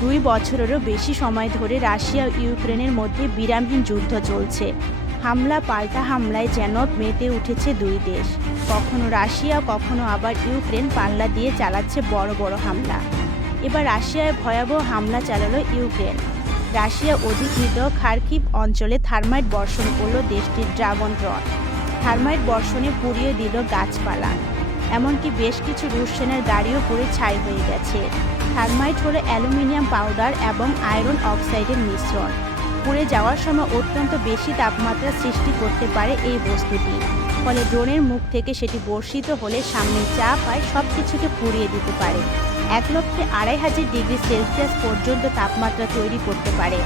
2 বছরেরও বেশি সময় ধরে রাশিয়া ও ইউক্রেনের মধ্যে বিরামহীন যুদ্ধ চলছে। হামলা পাল্টা হামলায় যেন মেতে উঠেছে দুই দেশ। কখনো রাশিয়া, কখনো আবার ইউক্রেন পাল্লা দিয়ে চালাচ্ছে বড় বড় হামলা। এবার রাশিয়ায় ভয়াবহ হামলা চালালো ইউক্রেন। রাশিয়া অধিকৃত খার্কিভ অঞ্চলে থার্মাইট বর্ষণ করল দেশটির ড্রাগন ড্রোন। থার্মাইট বর্ষণে পুড়িয়ে দিল গাছপালা, এমনকি বেশ কিছু রুশ সেনার গাড়িও পুড়ে ছাই হয়ে গেছে। থার্মাইট হলো অ্যালুমিনিয়াম পাউডার এবং আয়রন অক্সাইডের মিশ্রণ। পুড়ে যাওয়ার সময় অত্যন্ত বেশি তাপমাত্রা সৃষ্টি করতে পারে এই বস্তুটি। ফলে ড্রোনের মুখ থেকে সেটি বর্ষিত হলে সামনে যা পায় সব কিছুকে পুড়িয়ে দিতে পারে। 1,25,000 ডিগ্রি সেলসিয়াস পর্যন্ত তাপমাত্রা তৈরি করতে পারে।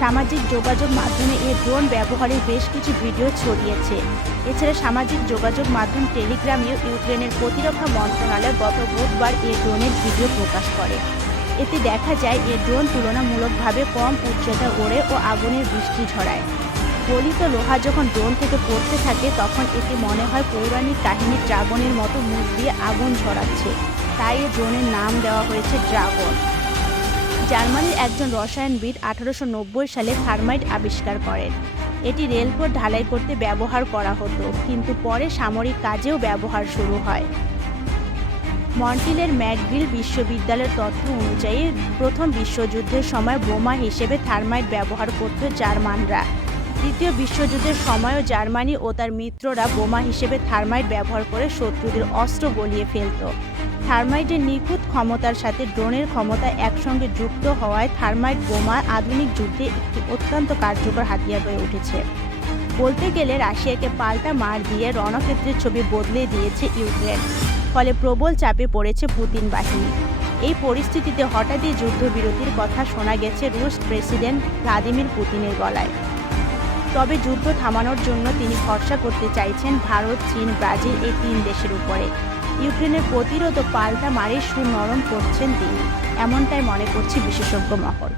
সামাজিক যোগাযোগ মাধ্যমে এই ড্রোন ব্যবহারের বেশ কিছু ভিডিও ছড়িয়েছে। এছাড়া সামাজিক যোগাযোগ মাধ্যম টেলিগ্রামেও ইউক্রেনের প্রতিরক্ষা মন্ত্রণালয় গত বুধবার এই ড্রোনের ভিডিও প্রকাশ করে। এতে দেখা যায় এই ড্রোন তুলনামূলকভাবে কম উচ্চতায় ওড়ে ও আগুনের বৃষ্টি ঝরায়। গলিত লোহা যখন ড্রোন থেকে পড়তে থাকে তখন এতে মনে হয় পৌরাণিক কাহিনীর ড্রাগনের মতো মুখ দিয়ে আগুন ঝরাচ্ছে। তাই এই ড্রোনের নাম দেওয়া হয়েছে ড্রাগন। জার্মানির একজন রসায়নবিদ 1890 সালে থার্মাইট আবিষ্কার করেন। এটি রেলপথ ঢালাই করতে ব্যবহার করা হতো, কিন্তু পরে সামরিক কাজেও ব্যবহার শুরু হয়। মন্ট্রিলের ম্যাকগিল বিশ্ববিদ্যালয়ের তথ্য অনুযায়ী প্রথম বিশ্বযুদ্ধের সময় বোমা হিসেবে থার্মাইট ব্যবহার করত জার্মানরা। দ্বিতীয় বিশ্বযুদ্ধের সময়ও জার্মানি ও তার মিত্ররা বোমা হিসেবে থার্মাইট ব্যবহার করে শত্রুদের অস্ত্র গলিয়ে ফেলত। থার্মাইটের নিখুঁত ক্ষমতার সাথে ড্রোনের ক্ষমতা একসঙ্গে যুক্ত হওয়ায় থার্মাইট বোমা আধুনিক যুদ্ধে একটি অত্যন্ত কার্যকর হাতিয়ার হয়ে উঠেছে। বলতে গেলে রাশিয়াকে পাল্টা মার দিয়ে রণক্ষেত্রের ছবি বদলে দিয়েছে ইউক্রেন। ফলে প্রবল চাপে পড়েছে পুতিন বাহিনী। এই পরিস্থিতিতে হঠাৎই যুদ্ধবিরতির কথা শোনা গেছে রুশ প্রেসিডেন্ট ভ্লাদিমির পুতিনের গলায়। তবে যুদ্ধ থামানোর জন্য তিনি ভরসা করতে চাইছেন ভারত, চীন, ব্রাজিল এই 3 দেশের উপরে। ইউক্রেনের প্রতিরোধ ও পাল্টা মারের সুর নরম করছেন তিনি, এমনটাই মনে করছে বিশেষজ্ঞ মহল।